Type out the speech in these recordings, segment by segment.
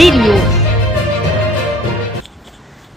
Radio.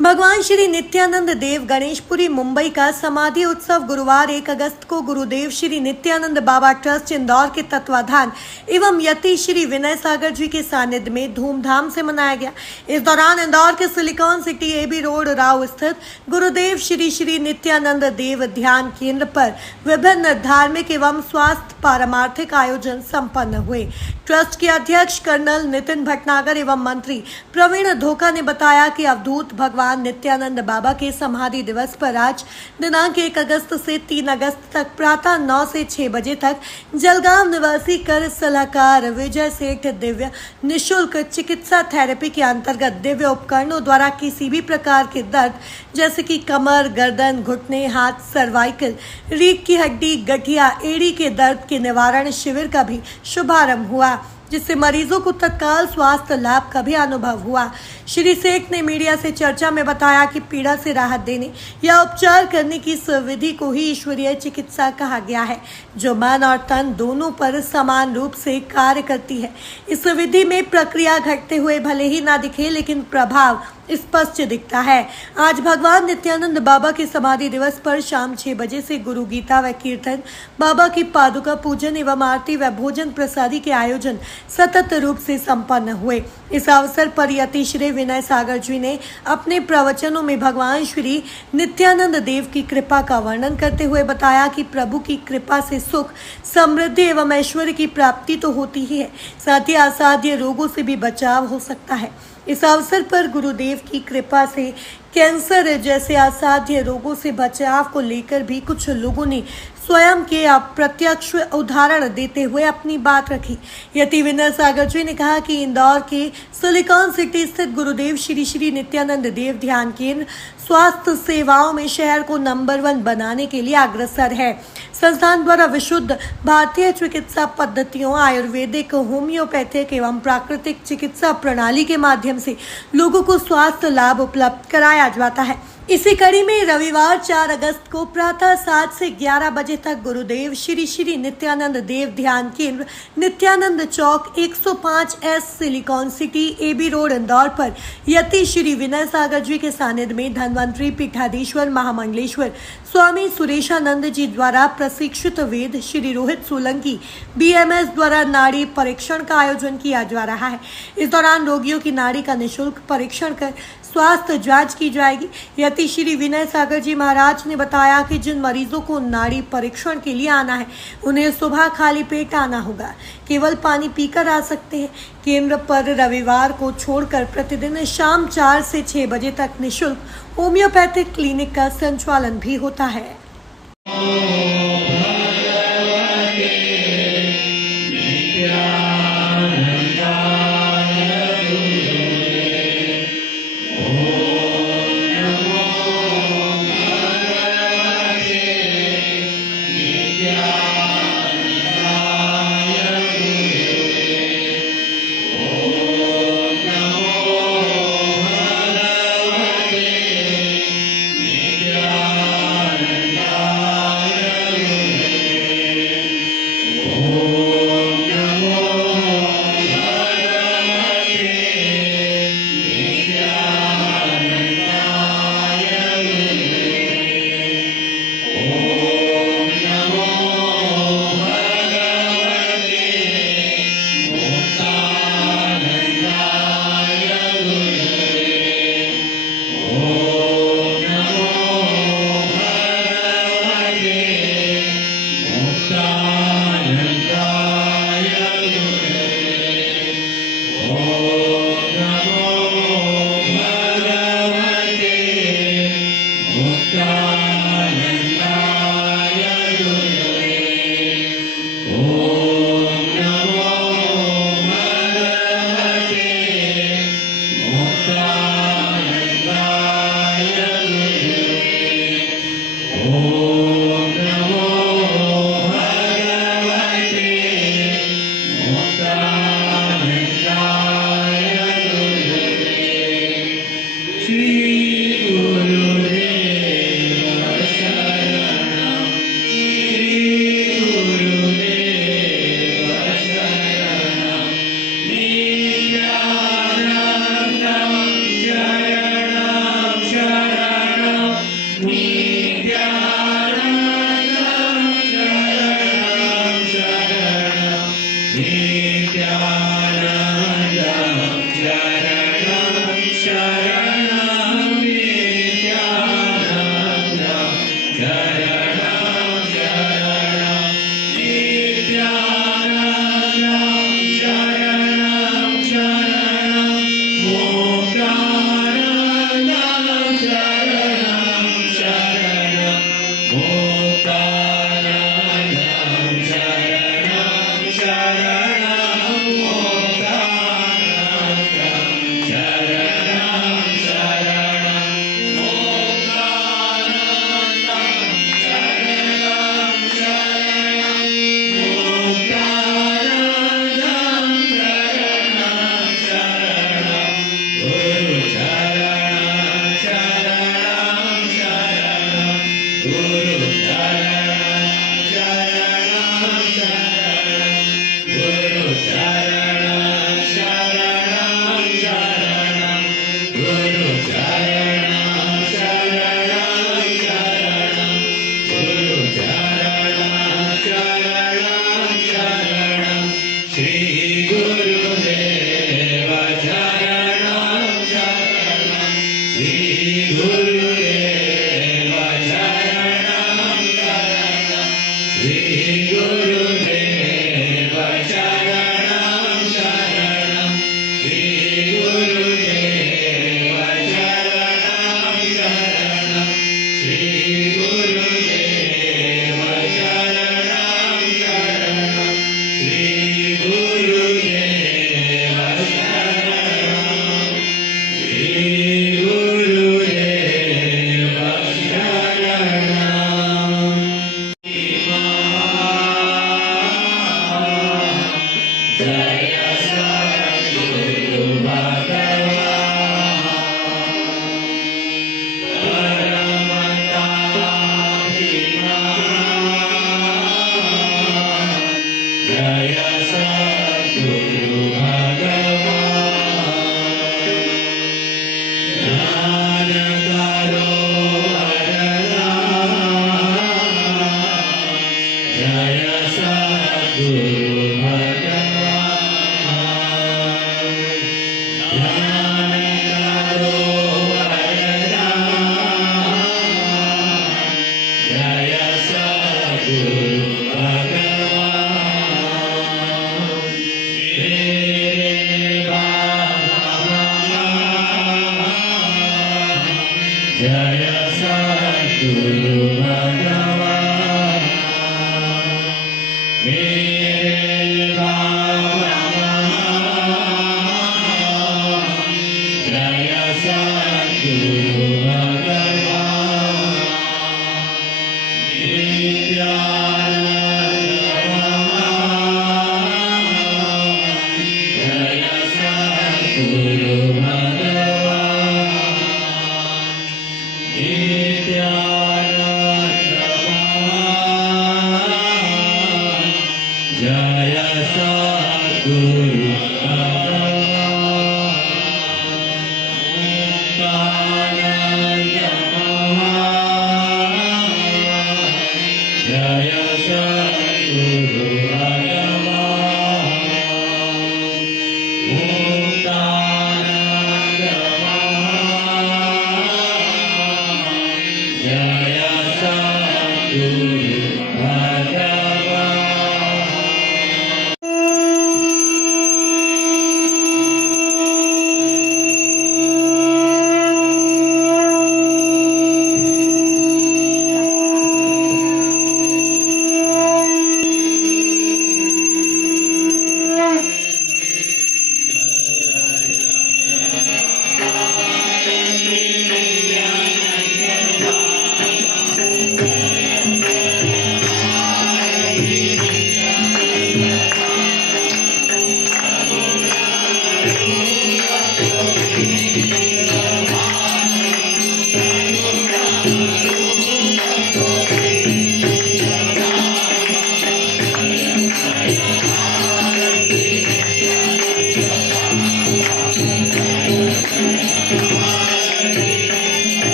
भगवान श्री नित्यानंद देव गणेशपुरी मुंबई का समाधि उत्सव गुरुवार 1 अगस्त को गुरुदेव श्री नित्यानंद बाबा ट्रस्ट इंदौर के तत्वाधान एवं यति श्री विनय सागर जी के सानिध्य में धूमधाम से मनाया गया। इस दौरान इंदौर के silicon city AB road Rau स्थित गुरुदेव श्री नित्यानंद देव ध्यान केंद्र पर विभिन्न धार्मिक एवं स्वास्थ्य पारमार्थिक आयोजन संपन्न हुए। ट्रस्ट के अध्यक्ष कर्नल नितिन भटनागर एवं मंत्री प्रवीण धोखा ने बताया कि अवधूत भगवान नित्यानंद बाबा के समाधि दिवस पर आज दिनांक 1 अगस्त से 3 अगस्त तक प्रातः 9 से 6 बजे तक जलगांव निवासी कर सलाहकार विजय सेठ दिव्य निशुल्क चिकित्सा थेरेपी के अंतर्गत दिव्य उपकरणों द्वारा किसी भी प्रकार के दर्द जैसे कि कमर, गर्दन, घुटने, हाथ, सर्वाइकल, रीढ़ की हड्डी, गठिया, एड़ी के दर्द के निवारण शिविर का भी शुभारंभ हुआ, जिससे मरीजों को तत्काल स्वास्थ्य लाभ का भी अनुभव हुआ। श्री सेठ ने मीडिया से चर्चा में बताया कि पीड़ा से राहत देने या उपचार करने की इस विधि को ही ईश्वरीय चिकित्सा कहा गया है, जो मन और तन दोनों पर समान रूप से कार्य करती है। इस विधि में प्रक्रिया घटते हुए भले ही ना दिखे, लेकिन प्रभाव स्पष्ट दिखता है। आज भगवान नित्यानंद बाबा के समाधि दिवस पर शाम 6 बजे से गुरु गीता व कीर्तन, बाबा की पादुका पूजन एवं आरती व भोजन प्रसादी के आयोजन सतत रूप से संपन्न हुए। इस अवसर पर यति श्री विनय सागर जी ने अपने प्रवचनों में भगवान श्री नित्यानंद देव की कृपा का वर्णन करते हुए बताया कि प्रभु की कृपा से सुख, समृद्धि एवं ऐश्वर्य की प्राप्ति तो होती ही है, साथ ही असाध्य रोगों से भी बचाव हो सकता है। इस अवसर पर गुरुदेव की कृपा से कैंसर जैसे असाध्य रोगों से बचाव को लेकर भी कुछ लोगों ने स्वयं के अप्रत्यक्ष उदाहरण देते हुए अपनी बात रखी। यति विनय सागर जी ने कहा कि इंदौर के सिलिकॉन सिटी स्थित गुरुदेव श्री नित्यानंद देव ध्यान केंद्र स्वास्थ्य सेवाओं में शहर को नंबर 1 बनाने के लिए अग्रसर है। संस्थान द्वारा विशुद्ध भारतीय चिकित्सा पद्धतियों, आयुर्वेदिक, होम्योपैथिक एवं प्राकृतिक चिकित्सा प्रणाली के माध्यम से लोगों को स्वास्थ्य लाभ उपलब्ध कराया जाता है। इसी कड़ी में रविवार 4 अगस्त को प्रातः 7 से 11 बजे तक गुरुदेव श्री नित्यानंद देव ध्यान केंद्र नित्यानंद चौक 105S silicon city AB road Indore पर यति श्री विनय सागर जी के सानिध्य में धन्वंतरी पीठाधीश्वर महामंडलेश्वर स्वामी सुरेशानंद जी द्वारा प्रशिक्षित वेद श्री रोहित सोलंकी BMS द्वारा नाड़ी परीक्षण का आयोजन किया जा रहा है। इस दौरान रोगियों की नाड़ी का निःशुल्क परीक्षण कर स्वास्थ्य जांच की जाएगी। यति श्री विनय सागर जी महाराज ने बताया कि जिन मरीजों को नाड़ी परीक्षण के लिए आना है, उन्हें सुबह खाली पेट आना होगा, केवल पानी पीकर आ सकते हैं। केंद्र पर रविवार को छोड़कर प्रतिदिन शाम 4 से 6 बजे तक निःशुल्क होम्योपैथिक क्लिनिक का संचालन भी होता है।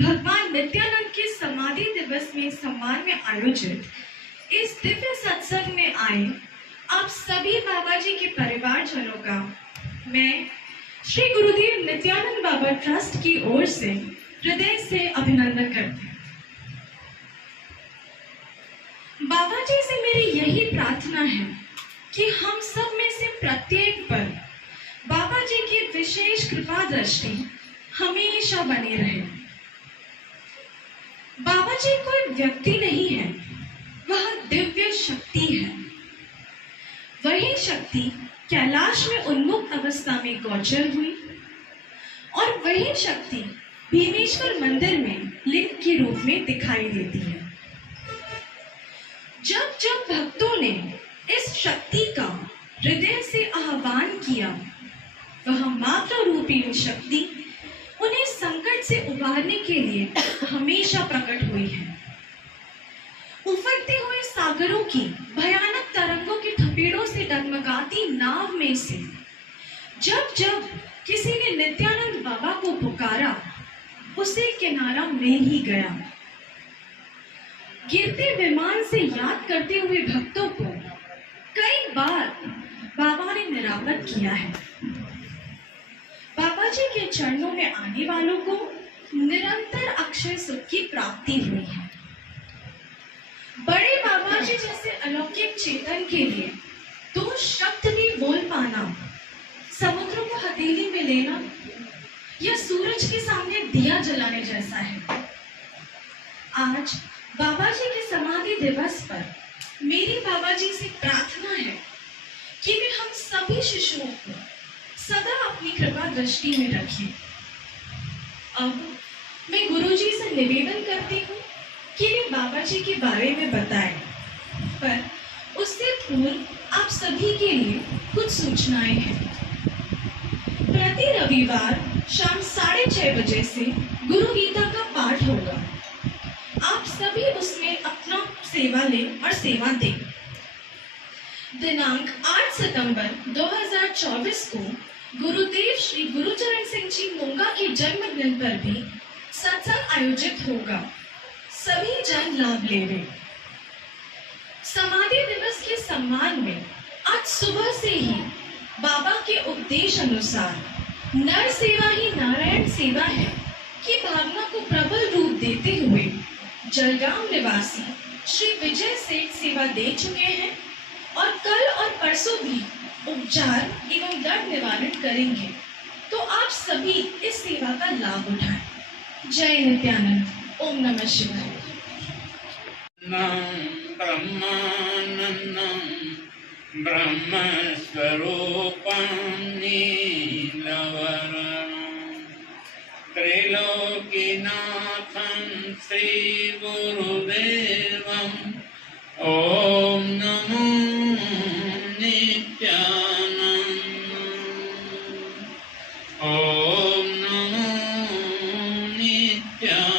भगवान नित्यानंद के समाधि दिवस में सम्मान में आयोजित इस दिव्य सत्संग में आए आप सभी बाबा जी के परिवारजनों का मैं श्री गुरुदेव नित्यानंद बाबा ट्रस्ट की ओर से हृदय से अभिनंदन करती हूँ। बाबा जी से मेरी यही प्रार्थना है कि हम सब में से प्रत्येक पर बाबा जी की विशेष कृपा दृष्टि हमेशा बनी रहे। बाबा जी कोई व्यक्ति नहीं है, वह दिव्य शक्ति है। वही शक्ति कैलाश में उन्मुक्त अवस्था में गोचर हुई और वही शक्ति भीमेश्वर मंदिर में लिंग के रूप में दिखाई देती है। जब जब भक्तों ने इस शक्ति का हृदय से आह्वान किया, वह मात्र रूपी शक्ति उन्हें संकट से उबारने के लिए हमेशा प्रकट हुई है। उफरते हुए सागरों की भयानक तरंगों की थपेड़ों से डगमगाती नाव में से जब जब किसी ने नित्यानंद बाबा को पुकारा, उसे किनारा मिल ही गया। गिरते विमान से याद करते हुए भक्तों को कई बार बाबा ने निरावत किया है। बाबा जी के चरणों में आने वालों को निरंतर अक्षय सुख की प्राप्ति हुई है। बड़े बाबा जी जैसे अलौकिक चेतन के लिए दो शब्द भी बोल पाना, समुद्र को हथेली में लेना या सूरज के सामने दिया जलाने जैसा है। आज बाबा जी के समाधि दिवस पर मेरी बाबा जी से प्रार्थना है कि वे हम सभी शिशुओं को सदा अपनी कृपा दृष्टि में रखें। अब मैं गुरुजी से निवेदन करती हूँ कि वे बाबा जी के बारे में बताएं, पर उससे पूर्व आप सभी के लिए कुछ सूचनाएं हैं। प्रति रविवार शाम 6:30 बजे से गुरु गीता का पाठ होगा। आप सभी उसमें अपना सेवा लें और सेवा दें। दिनांक 8 सितंबर 2024 को गुरुदेव श्री गुरुचरण सिंह जी मोंगा के जन्मदिन पर भी सत्संग आयोजित होगा। सभी जन लाभ लेंगे। समाधि दिवस के सम्मान में आज सुबह से ही बाबा के उपदेश अनुसार नर सेवा ही नारायण सेवा है की भावना को प्रबल रूप देते हुए जलगांव निवासी श्री विजय सेठ सेवा दे चुके हैं और कल और परसों भी उपचार एवं दर्द निवारण करेंगे। तो आप सभी इस सेवा का लाभ उठाएं। जय नित्यानंद। ओम नमः शिवाय। ब्रह्मानन्दं ब्रह्मस्वरूपं नीलवर्णं त्रैलोक्यनाथं श्रीगुरुदेवम् ॐ नमो नित्यानन्दम्। ॐ नमो नित्यानन्दम्।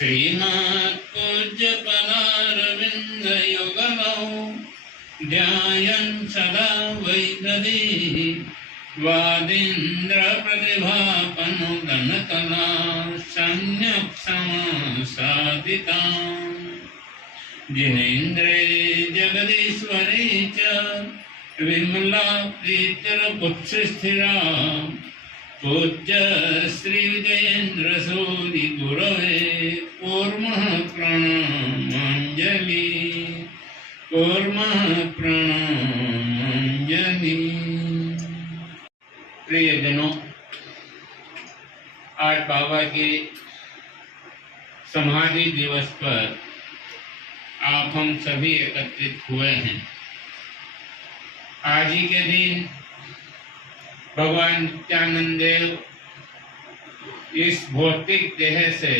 श्रीमत्पूज्यपदारविन्दयुगलौ ध्यायन् सदा वैदधी वादीन्द्रप्रतिभापनुदनकला सम्यक् समासादिताम् जिनेन्द्रे जगदीश्वरे च विमला प्रीतिरपुच्छस्थिरा पूज्य श्री विजयेन्द्र सूरि गुरवे कूर्मः प्रणामांजलि प्रणामांजलि। प्रियजनों, आज बाबा के समाधि दिवस पर आप हम सभी एकत्रित हुए हैं। आज ही के दिन भगवान नित्यानंद देव इस भौतिक देह से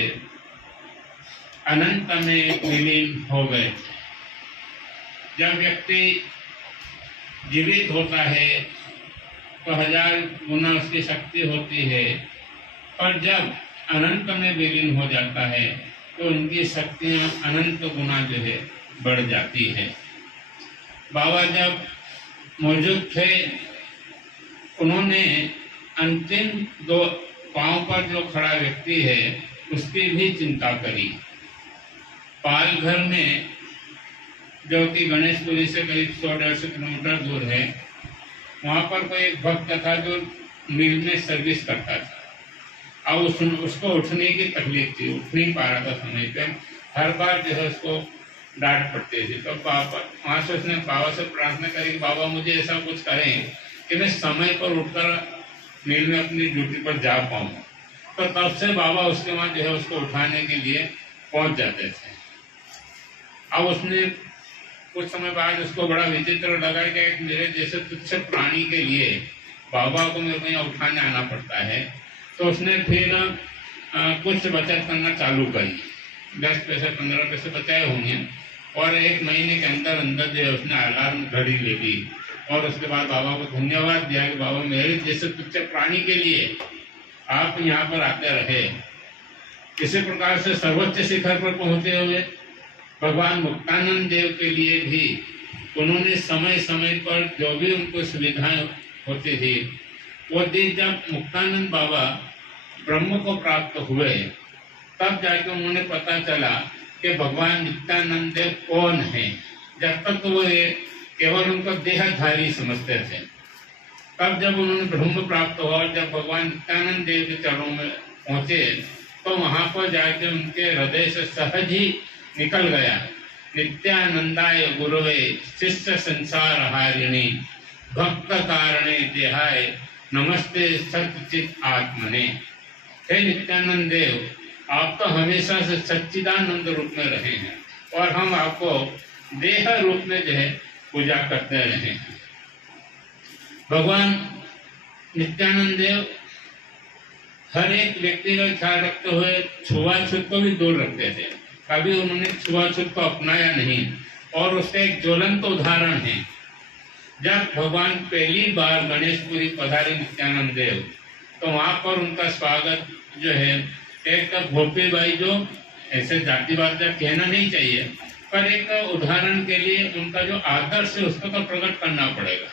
अनंत में विलीन हो गए। जब व्यक्ति जीवित होता है तो 1000 गुना उसकी शक्ति होती है, और जब अनंत में विलीन हो जाता है तो उनकी शक्तियां अनंत गुना जो है बढ़ जाती है। बाबा जब मौजूद थे, उन्होंने अंतिम 2 पांव पर जो खड़ा व्यक्ति है उसकी भी चिंता करी। पालघर में, जो कि गणेशपुरी से करीब 100-150 किलोमीटर दूर है, वहाँ पर कोई एक भक्त था जो मिल में सर्विस करता था। अब उसको उठने की तकलीफ थी, उठ नहीं पा रहा था समय पे। हर बार जो है उसको डांट पड़ती थी। तो वहाँ से उसने बाबा से प्रार्थना करी, बाबा मुझे ऐसा कुछ करें कि मैं समय पर उठकर मिल में अपनी ड्यूटी पर जा पाऊँ। तो तब से बाबा उसके वहाँ जो है उसको उठाने के लिए पहुँच जाते थे। अब उसने कुछ समय बाद उसको बड़ा विचित्र लगा कि मेरे जैसे तुच्छ प्राणी के लिए बाबा को मेरे को यहाँ उठाने आना पड़ता है। तो उसने फिर कुछ बचत करना चालू करी। 10 पैसे 15 पैसे बचाए होंगे, और 1 महीने के अंदर अंदर जो है उसने अलार्म घड़ी ले ली। और उसके बाद बाबा को धन्यवाद दिया कि बाबा मेरे जैसे तुच्छ प्राणी के लिए आप यहाँ पर आते रहे। इसी प्रकार से सर्वोच्च शिखर पर पहुंचे हुए भगवान मुक्तानंद देव के लिए भी उन्होंने समय समय पर जो भी उनको सुविधाएं होती थी, वो दिन जब मुक्तानंद बाबा ब्रह्म को प्राप्त हुए, तब जाके उन्होंने पता चला कि भगवान नित्यानंद देव कौन है। जब तक तो वो केवल उनको देहधारी समझते थे। तब जब उन्होंने ब्रह्म प्राप्त हुआ और जब भगवान नित्यानंद देव के चरणों में पहुंचे, तो वहां पर जाके उनके हृदय से सहज ही निकल गया, नित्यानंदाय गुरुवे शिष्य संसार हारिणी भक्त कारणे देहाय नमस्ते सच्चित आत्मने। हे नित्यानंद देव, आप तो हमेशा से सच्चिदानंद रूप में रहे हैं, और हम आपको देह रूप में जो है पूजा करते रहे हैं। भगवान नित्यानंद देव हर एक व्यक्ति का ख्याल रखते हुए छुआछूत को भी दूर रखते थे। कभी उन्होंने छुआछूत को अपनाया नहीं, और उसका एक ज्वलंत उदाहरण है। जब भगवान पहली बार गणेशपुरी पधारे नित्यानंद देव, तो वहां पर उनका स्वागत जो है, एक भोपीबाई, जो ऐसे जातिवाद कहना नहीं चाहिए, पर एक उदाहरण के लिए उनका जो आदर्श है उसको तो प्रकट करना पड़ेगा।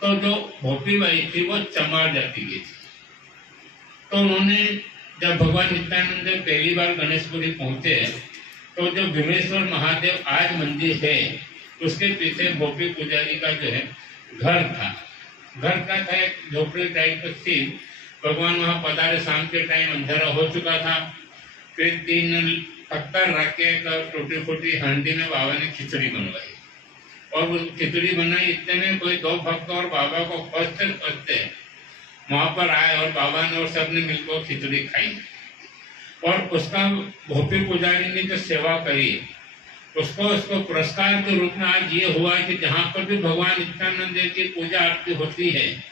तो जो भोपीबाई थी वो चमार जाति की थी। तो उन्होंने जब भगवान नित्यानंद देव पहली बार गणेशपुरी पहुंचे, तो जो भीमेश्वर महादेव आज मंदिर है, उसके पीछे भोपी पुजारी का जो है घर था। एक झोपड़ी टाइप थी। भगवान वहां पधारे, शाम के टाइम अंधेरा हो चुका था। फिर 3 पत्थर रख के टूटी फूटी हांडी में बाबा ने खिचड़ी बनवाई, और वो खिचड़ी बनाई। इतने में कोई 2 भक्त और बाबा को खोजते वहां पर आए, और बाबा ने और सबने मिलकर खिचड़ी खाई। और उसका भोपी पुजारी ने जो सेवा करी, उसको पुरस्कार के रूप में आज ये हुआ कि जहाँ पर भी भगवान नित्यानंद देव की पूजा आरती होती है,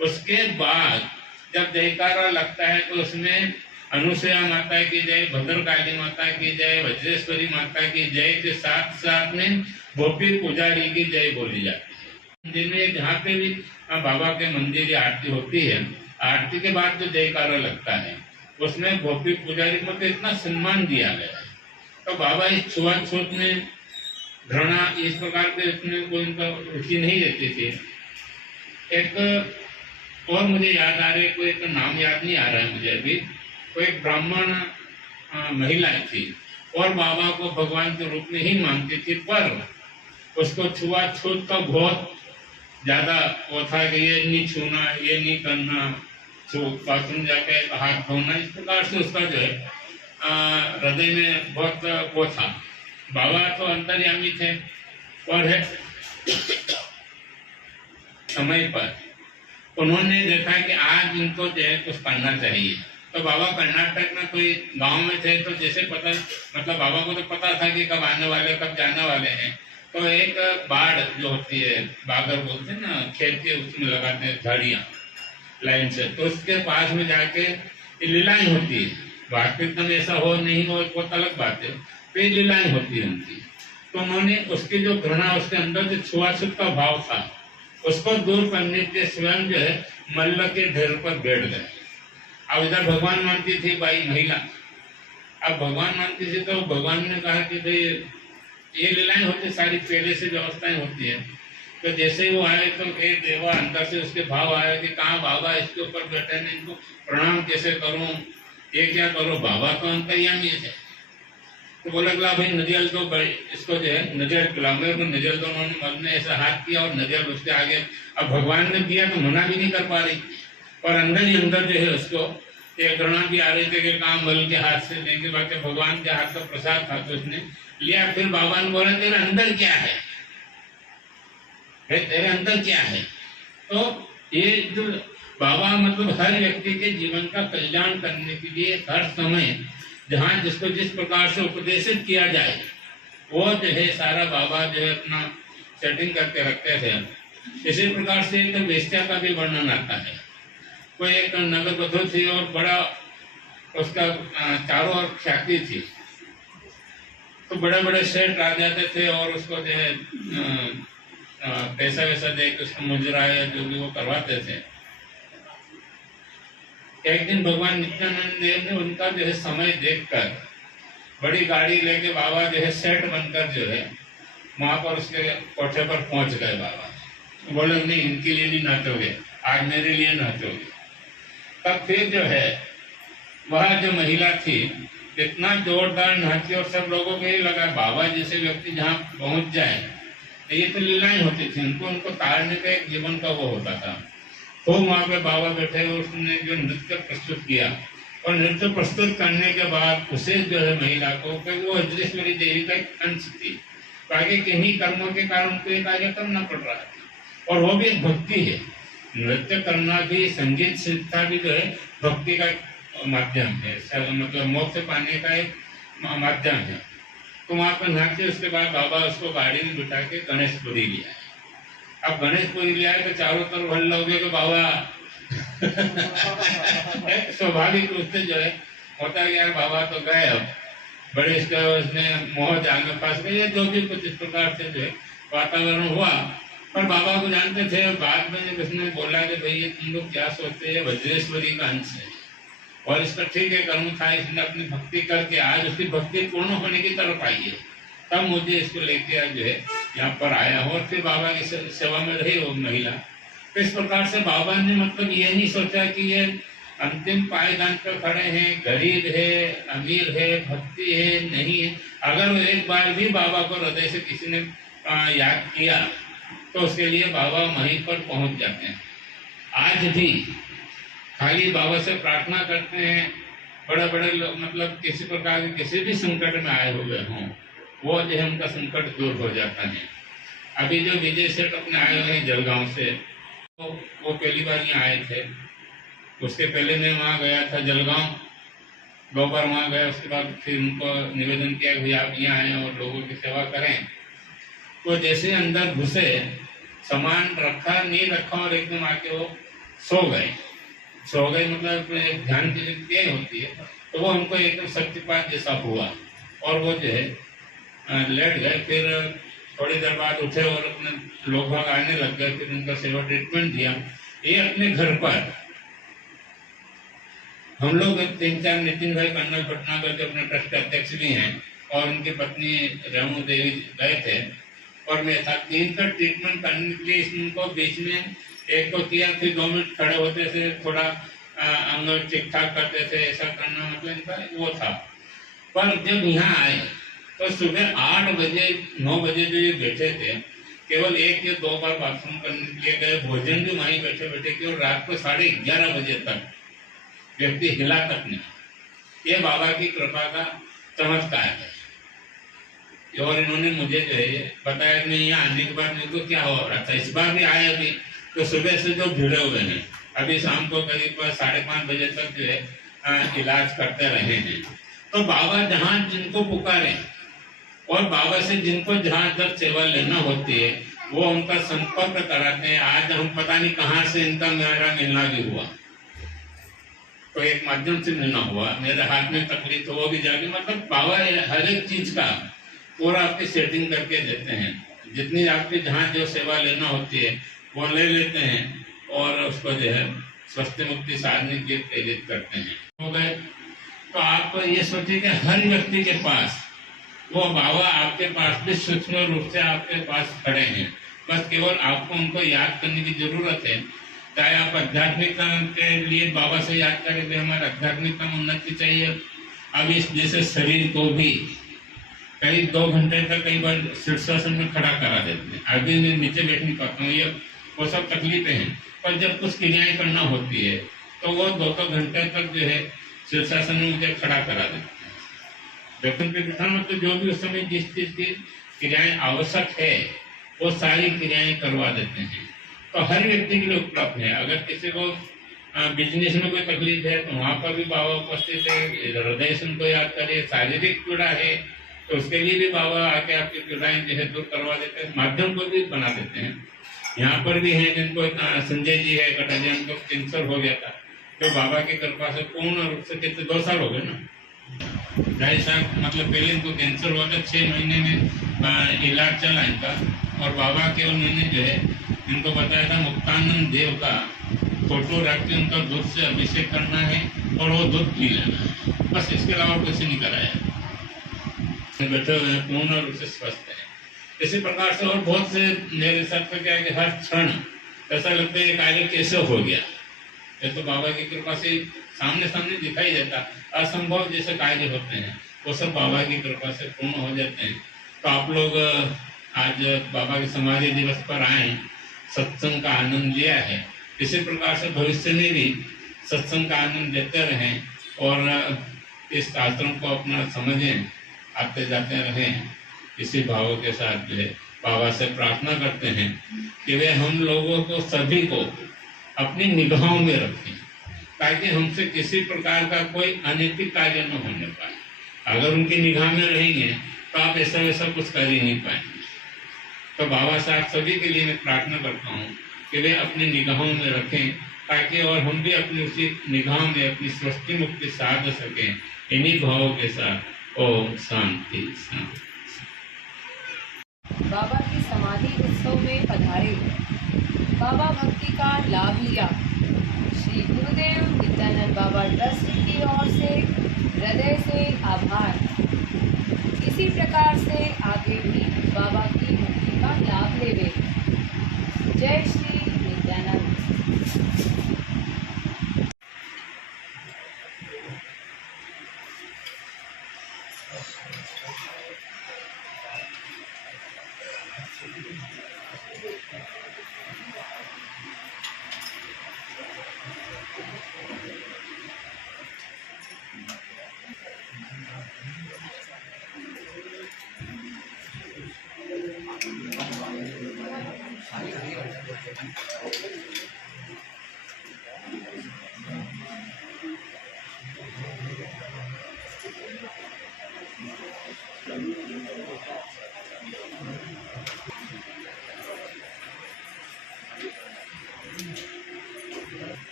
उसके बाद जब जयकारा लगता है तो उसमें अनुसुया माता की जय, भद्रकाली माता की जय, वज्रेश्वरी माता की जय के साथ साथ में भोपी पुजारी की जय बोली जाती है। मंदिर में जहाँ पे भी बाबा के मंदिर या आरती होती है, आरती के बाद जो जयकारा लगता है उसमें भौतिक पुजारी को तो इतना सम्मान दिया गया है। तो बाबा इस छुआछूत में घृणा इस प्रकार के इसमें कोई उनका रुचि नहीं रहती थी। एक और मुझे याद आ रही, कोई एक नाम याद नहीं आ रहा है मुझे अभी, कोई एक ब्राह्मण महिला थी और बाबा को भगवान के रूप में ही मानती थी, पर उसको छुआछूत का बहुत ज्यादा वो था कि ये नहीं छूना, ये नहीं करना, बाथरूम जाके हाथ धोना, इस प्रकार से उसका जो है हृदय में बहुत वो था। बाबा तो अंतर्यामी थे और है समय पर उन्होंने देखा कि आज इनको जो है कुछ करना चाहिए। तो बाबा कर्नाटक में कोई गांव में थे, तो जैसे पता मतलब बाबा को तो पता था कि कब आने वाले कब जाने वाले हैं। तो एक बाड़ जो होती है, बागर बोलते हैं ना, खेत के उसमें लगाते हैं झाड़ियाँ लाइन से, तो उसके पास में जाके लीलाएं होती है। वास्तविक एकदम ऐसा हो नहीं हो वो अलग बात है, तो ये लीलाएं होती है उनकी। तो उन्होंने उसकी जो घृणा, उसके अंदर जो छुआछूत का भाव था, उसको दूर करने के स्वयं जो है मल्ल के ढेर पर बैठ गए। अब इधर भगवान मानती थी भाई महिला, अब भगवान मानती थी तो भगवान ने कहा कि भाई ये लीलाएं होती सारी, पहले से व्यवस्थाएं होती है। तो जैसे ही वो आए तो एक देवा अंदर से उसके भाव आया कि कहाँ बाबा इसके ऊपर बैठे हैं, इनको प्रणाम कैसे करूं, ये क्या करो, बाबा तो अंतर्यामी है। तो बोला ला भाई नजर दो, इसको जो है नजर पिला, मेरे को नजर दो। उन्होंने मन ने ऐसा हाथ किया और नजर उसके आगे, अब भगवान ने दिया तो मना भी नहीं कर पा रही, और अंदर ही अंदर जो है उसको एक घृणा भी आ रही थी कि काम बल के हाथ से देंगे, बाकी भगवान के हाथ का प्रसाद था तो उसने लिया। फिर बाबा ने बोला तेरे अंदर क्या है, तेरे अंदर क्या है। तो ये जो बाबा मतलब हर व्यक्ति के जीवन का कल्याण करने के लिए हर समय जहाँ जिसको जिस प्रकार से उपदेशित किया जाए वो जो है सारा बाबा जो है अपना सेटिंग करके रखते थे। इसी प्रकार से एक वेश्या का भी वर्णन आता है। कोई एक नगर बधू थी और बड़ा उसका चारों ओर ख्याति थी, तो बड़े बड़े सेठ आ जाते थे और उसको जो है पैसा वैसा दे के उसको मुजरा या जो भी वो करवाते थे। एक दिन भगवान नित्यानंद देव ने उनका जो है समय देखकर बड़ी गाड़ी लेके बाबा जो है सेठ बनकर जो है वहां पर उसके कोठे पर पहुंच गए। बाबा बोले नहीं इनके लिए नहीं नाचोगे, आज मेरे लिए नाचोगे। तब फिर जो है वह जो महिला थी इतना जोरदार नाची और सब लोगों को ये लगा बाबा जैसे व्यक्ति जहाँ पहुंच जाए, ये तो लीलाएं होती थी, उनको तारने का एक जीवन का वो होता था। तो वहाँ पे बाबा बैठे और उसने जो नृत्य प्रस्तुत किया और नृत्य प्रस्तुत करने के बाद उसे जो है महिला को वो वज्रेश्वरी देवी का एक अंश थी, तो आगे किन्हीं कर्मों के कारण उनको ये कार्य करना पड़ रहा है। और वो भी एक भक्ति है, नृत्य करना भी, संगीत शिक्षा भी जो है भक्ति का माध्यम है, मतलब मोक्ष पाने का एक माध्यम है। तो वहाँ पर नाचे, उसके बाद बाबा उसको गाड़ी में बिठा के गणेशपुरी लिया। अब गणेशपुरी लिया है तो चारों तरफ हल्ला हो गया कि बाबा स्वाभाविक रूप से जो है होता है यार बाबा तो गए, अब बड़े उसने मोह जाने पास गए, जो भी कुछ इस प्रकार से जो है वातावरण हुआ। पर बाबा को जानते थे, बाद में जब उसने बोला कि भाई ये तुम लोग क्या सोचते हैं, वज्रेश्वरी का अंश है और इसका ठीक है कर्म था, इसने अपनी भक्ति करके आज उसकी भक्ति पूर्ण होने की तरफ आई है, तब मुझे इसको लेके जो है यहाँ पर आया और फिर बाबा की सेवा में रही वो महिला। तो इस प्रकार से बाबा ने मतलब ये नहीं सोचा कि ये अंतिम पायदान पर खड़े हैं, गरीब है, अमीर है, भक्ति है, नहीं है। अगर वो एक बार भी बाबा को हृदय से किसी ने याद किया तो उसके लिए बाबा वहीं पर पहुंच जाते हैं। आज भी खाली बाबा से प्रार्थना करते हैं, बड़े बड़े लोग मतलब किसी प्रकार के किसी भी संकट में आए हुए हों, वो जो है उनका संकट दूर हो जाता है। अभी जो विजय सेठ अपने आए हुए हैं जलगांव से, तो वो पहली बार यहाँ आए थे, उसके पहले मैं वहाँ गया था जलगांव, 2 बार वहाँ गया। उसके बाद फिर उनको निवेदन किया कि आप यहाँ आए और लोगों की सेवा करें। तो जैसे अंदर घुसे, सामान रखा नहीं रखा और एकदम आके वो सो गए मतलब ध्यान की जो क्रिया होती है, तो वो हमको एकदम शक्तिपात जैसा हुआ और वो जो है लेट गए। फिर थोड़ी देर बाद उठे और अपने लोग भाग आने लग गए, फिर उनका सेवा ट्रीटमेंट दिया। ये अपने घर पर हम लोग 3-4 नितिन भाई कर्नल भटनागर जो अपने ट्रस्ट के अध्यक्ष भी हैं और उनकी पत्नी रेणु देवी गए थे और मैं था 3 का ट्रीटमेंट करने के लिए इनको बीच में एक को किया, फिर 2 मिनट खड़े होते थे, थोड़ा अंग ठीक ठाक करते थे, ऐसा करना मतलब इनका वो था। पर जब यहाँ आए तो सुबह 8 बजे 9 बजे जो ये बैठे थे, केवल 1 या 2 बार बाथरूम करने के लिए गए, भोजन भी वहीं बैठे बैठे की, और रात को 11:30 बजे तक व्यक्ति हिला तक नहीं। ये बाबा की कृपा का चमत्कार है। और इन्होंने मुझे जो है बताया कि नहीं, यहाँ आने के बाद मेरे को क्या हो रहा था। इस बार भी आए अभी तो सुबह से जो भिड़े हुए हैं, अभी शाम को करीब 5:30 बजे तक जो है इलाज करते रहे हैं। तो बाबा जहाँ जिनको पुकारे और बाबा से जिनको जहाँ तक सेवा लेना होती है वो उनका संपर्क कराते हैं। आज हम पता नहीं कहाँ से इनका मेरा मिलना भी हुआ, तो एक माध्यम से मिलना हुआ। मेरे हाथ में तकलीफ तो वो भी जाके, मतलब बाबा हर एक चीज का पूरा आपकी सेटिंग करके देते हैं। जितनी आपकी जहाँ जो सेवा लेना होती है वो ले लेते हैं और उसको जो है स्वस्थ मुक्ति साधने के प्रेरित करते हैं। हो गए तो आप ये सोचिए कि हर व्यक्ति के पास वो बाबा आपके पास भी सूक्ष्म रूप से आपके पास खड़े हैं। बस केवल आपको उनको याद करने की जरूरत है। चाहे आप आध्यात्मिकता के लिए बाबा से याद करें कि हमारे आध्यात्मिकता में उन्नति चाहिए। अब इस जैसे शरीर को भी करीब 2 घंटे तक कई बार शीर्षासन में खड़ा करा देते हैं। अभी मैं नीचे बैठ नहीं पाता हूँ, ये वो सब तकलीफें हैं। पर जब कुछ क्रियाएं करना होती है तो वो 2 घंटे तक जो है शीर्षासन में मुझे खड़ा करा देते हैं। दर्शन पे बिठाना मतलब जो भी उस समय जिस चीज की क्रियाएं आवश्यक है वो सारी क्रियाएं करवा देते हैं। तो हर व्यक्ति के लिए उपलब्ध है। अगर किसी को बिजनेस में कोई तकलीफ है तो वहाँ पर भी बाबा उपस्थित है। हृदय से उनको याद करिए। शारीरिक पीड़ा है तो उसके लिए भी बाबा आके आपकी पीड़ाएं जो है दूर करवा देते हैं, माध्यम को भी बना देते हैं। यहाँ पर भी है जिनको संजय जी है कटारिया, उनको कैंसर हो गया था, तो बाबा की कृपा से पूर्ण रूप से कितने 2 साल हो गए ना, 2.5 साल मतलब पहले इनको कैंसर हुआ था। 6 महीने में इलाज चला इनका और बाबा के उन्होंने जो है इनको बताया था मुक्तानंद देव का फोटो रख के उनका दूध से अभिषेक करना है और वो दूध पी लेना है, बस इसके अलावा कुछ नहीं कराया। बैठे हुए हैं, पूर्ण रूप से स्वस्थ है। इसी प्रकार से और बहुत से मेरे साथ तो क्या है कि हर क्षण ऐसा लगता है कार्य कैसे हो गया। ये तो बाबा की कृपा से सामने सामने दिखाई देता। असंभव जैसे कार्य होते हैं वो सब बाबा की कृपा से पूर्ण हो जाते हैं। तो आप लोग आज बाबा के समाधि दिवस पर आए, सत्संग का आनंद लिया है। इसी प्रकार से भविष्य में भी सत्संग का आनंद लेते रहें और इस आश्रम को अपना समझें, आते जाते रहें। इसी भावों के साथ जो है बाबा से प्रार्थना करते हैं कि वे हम लोगों को सभी को अपनी निगाहों में रखें ताकि हमसे किसी प्रकार का कोई अनैतिक कार्य न होने पाए। अगर उनकी निगाह में रहेंगे तो आप ऐसा वैसा कुछ कर ही नहीं पाएंगे। तो बाबा साहब सभी के लिए मैं प्रार्थना करता हूँ कि वे अपनी निगाहों में रखें ताकि और हम भी अपनी उसी निगाह में अपनी स्वस्ति मुक्ति साध सकें। इन्हीं भावों के साथ ओम शांति शांति। बाबा की समाधि उत्सव में पधारे, बाबा भक्ति का लाभ लिया। श्री गुरुदेव नित्यानंद बाबा ट्रस्ट की ओर से हृदय से आभार। इसी प्रकार से आगे भी बाबा की मुक्ति का लाभ लेवे। जय श्री नित्यानंद।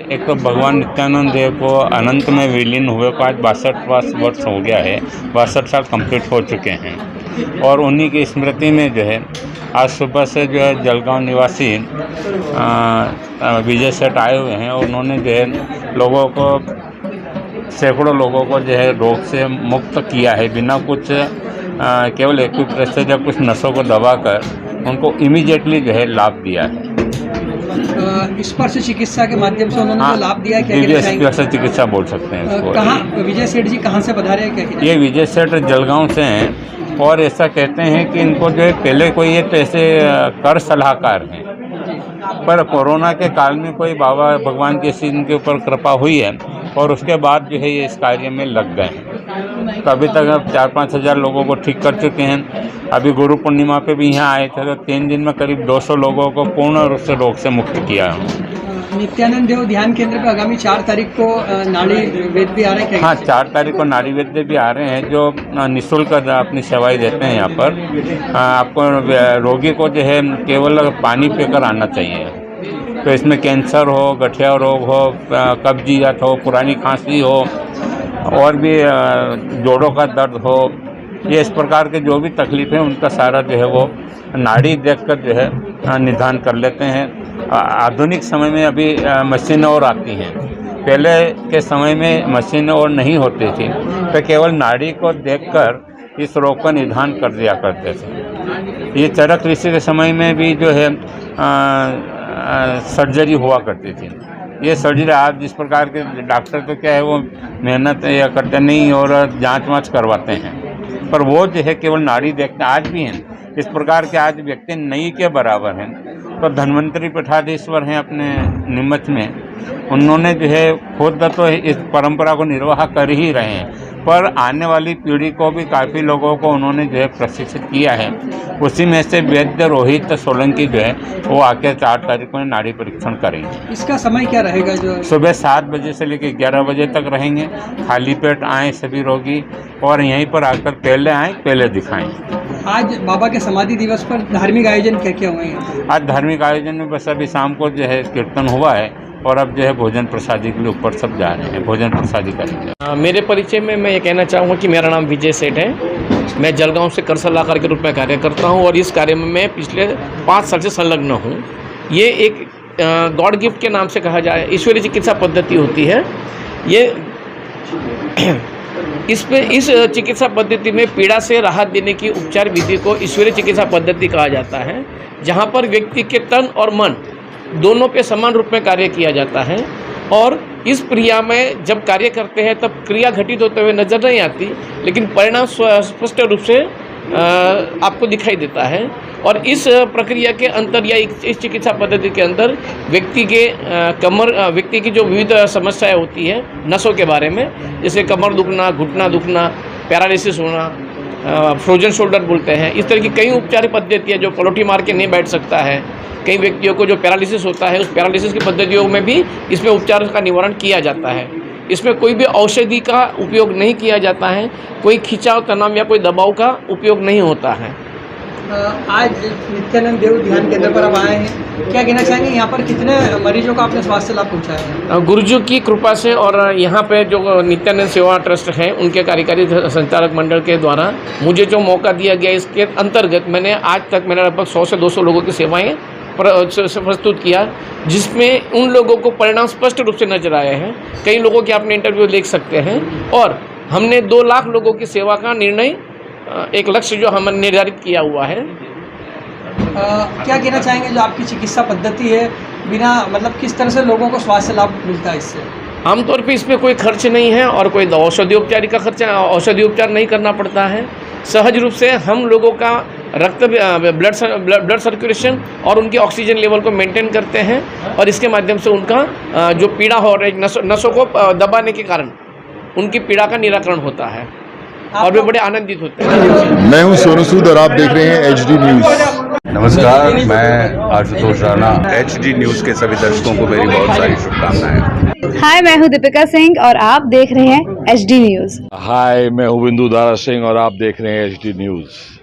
एक तो भगवान नित्यानंद देव को अनंत में विलीन हुए को आज 62वां वर्ष हो गया है, 62 साल कंप्लीट हो चुके हैं। और उन्हीं की स्मृति में जो है आज सुबह से जो है जलगांव निवासी विजय सेठ आए हुए हैं और उन्होंने जो है लोगों को, सैकड़ों लोगों को जो है रोग से मुक्त किया है, बिना कुछ केवल एक्यूप्रेशर या कुछ नसों को दबाकर उनको इमीडिएटली जो है लाभ दिया है। स्पर्श चिकित्सा के माध्यम से उन्होंने जो लाभ दिया, क्या दिव्य स्पर्श चिकित्सा बोल सकते हैं इसको। कहाँ विजय सेठ जी कहाँ से पधारे हैं, क्या ये विजय सेठ जलगांव से हैं और ऐसा कहते हैं कि इनको जो है पहले कोई ये तो ऐसे कर सलाहकार हैं, पर कोरोना के काल में कोई बाबा भगवान की इनके ऊपर कृपा हुई है और उसके बाद जो है ये इस कार्य में लग गए हैं। तो अभी तक 4-5 हज़ार लोगों को ठीक कर चुके हैं। अभी गुरु पूर्णिमा पे भी यहाँ आए थे तो 3 दिन में करीब 200 लोगों को पूर्ण रूप से रोग से मुक्त किया है। नित्यानंद देव ध्यान केंद्र पे आगामी 4 तारीख को नाड़ी वैद्य भी आ रहे हैं। हाँ, 4 तारीख को नाड़ी वैद्य भी आ रहे हैं जो निःशुल्क अपनी सेवाएं देते हैं यहाँ पर। आपको रोगी को जो है केवल पानी पीकर आना चाहिए। तो इसमें कैंसर हो, गठिया रोग हो, कब्जियत हो, पुरानी खांसी हो और भी जोड़ों का दर्द हो, ये इस प्रकार के जो भी तकलीफ है उनका सारा जो है वो नाड़ी देखकर जो है निदान कर लेते हैं। आधुनिक समय में अभी मशीनें और आती हैं, पहले के समय में मशीनें और नहीं होती थी, तो केवल नाड़ी को देखकर इस रोग का निदान कर दिया करते थे। ये चरक ऋषि के समय में भी जो है सर्जरी हुआ करती थी। ये सर्जरी आज जिस प्रकार के डॉक्टर तो क्या है वो मेहनत या करते नहीं और जांच वाँच करवाते हैं, पर वो जो है केवल नाड़ी देखते आज भी हैं। इस प्रकार के आज व्यक्ति नहीं के बराबर हैं। तो धन्वंतरी पीठाधीश्वर हैं अपने नीमच में, उन्होंने जो है खुद तो इस परंपरा को निर्वाह कर ही रहे हैं, पर आने वाली पीढ़ी को भी काफ़ी लोगों को उन्होंने जो है प्रशिक्षित किया है। उसी में से वैद्य रोहित सोलंकी जो है वो आके 4 तारीख को नाड़ी परीक्षण करेंगे। इसका समय क्या रहेगा? जो सुबह 7 बजे से लेकर 11 बजे तक रहेंगे। खाली पेट आएँ सभी रोगी और यहीं पर आकर पहले आएँ, पहले दिखाएँ। आज बाबा के समाधि दिवस पर धार्मिक आयोजन क्या क्या हुए हैं? आज धार्मिक आयोजन में बस अभी शाम को जो है कीर्तन हुआ है और अब जो है भोजन प्रसादी के लिए ऊपर सब जा रहे हैं, भोजन प्रसादी करेंगे। मेरे परिचय में मैं ये कहना चाहूँगा कि मेरा नाम विजय सेठ है। मैं जलगांव से कर सलाहकार के रूप में कार्य करता हूँ और इस कार्य में मैं पिछले 5 साल से संलग्न हूँ। ये एक गॉड गिफ्ट के नाम से कहा जाए ईश्वरीय चिकित्सा पद्धति होती है। ये इस चिकित्सा पद्धति में पीड़ा से राहत देने की उपचार विधि को ईश्वरीय चिकित्सा पद्धति कहा जाता है, जहाँ पर व्यक्ति के तन और मन दोनों पे समान रूप में कार्य किया जाता है। और इस क्रिया में जब कार्य करते हैं तब क्रिया घटित होते हुए नजर नहीं आती, लेकिन परिणाम स्पष्ट रूप से आपको दिखाई देता है। और इस प्रक्रिया के अंतर या इस चिकित्सा पद्धति के अंदर व्यक्ति की जो विविध समस्याएं होती है नसों के बारे में, जैसे कमर दुखना, घुटना दुखना, पैरालिसिस होना, फ्रोजन शोल्डर बोलते हैं, इस तरह की कई उपचार पद्धतियाँ जो पलोठी मार के नहीं बैठ सकता है। कई व्यक्तियों को जो पैरालिसिस होता है उस पैरालिसिस की पद्धतियों में भी इसमें उपचार का निवारण किया जाता है। इसमें कोई भी औषधि का उपयोग नहीं किया जाता है, कोई खिंचाव, तनाव या कोई दबाव का उपयोग नहीं होता है। आज नित्यानंद देव ध्यान केंद्र पर आप आए हैं, क्या कहना चाहेंगे? यहाँ पर कितने मरीजों को आपने स्वास्थ्य लाभ पहुँचाया है? गुरुजी की कृपा से और यहाँ पे जो नित्यानंद सेवा ट्रस्ट है उनके कार्यकारी संचालक मंडल के द्वारा मुझे जो मौका दिया गया, इसके अंतर्गत मैंने आज तक लगभग 100 से 200 लोगों की सेवाएँ प्रस्तुत किया, जिसमें उन लोगों को परिणाम स्पष्ट रूप से नजर आए हैं। कई लोगों के आपने इंटरव्यू देख सकते हैं। और हमने 2 लाख लोगों की सेवा का निर्णय, एक लक्ष्य जो हमने निर्धारित किया हुआ है। क्या कहना चाहेंगे जो आपकी चिकित्सा पद्धति है, बिना किस तरह से लोगों को स्वास्थ्य लाभ मिलता है इससे? आमतौर पे इसमें कोई खर्च नहीं है और कोई औषधि उपचार का खर्च, औषधि उपचार नहीं करना पड़ता है। सहज रूप से हम लोगों का रक्त ब्लड सर्कुलेशन और उनकी ऑक्सीजन लेवल को मेंटेन करते हैं और इसके माध्यम से उनका जो पीड़ा हो रही नसों को दबाने के कारण उनकी पीड़ा का निराकरण होता है और वे बड़े आनंदित होते हैं। मैं हूं सोनू सूद और आप देख रहे हैं HD न्यूज़। नमस्कार, मैं आशुतोष राणा। HD न्यूज़ के सभी दर्शकों को मेरी बहुत सारी शुभकामनाएं। हाय, मैं हूं दीपिका सिंह और आप देख रहे हैं HD न्यूज़। हाय, मैं हूं बिंदु दारा सिंह और आप देख रहे हैं HD न्यूज़।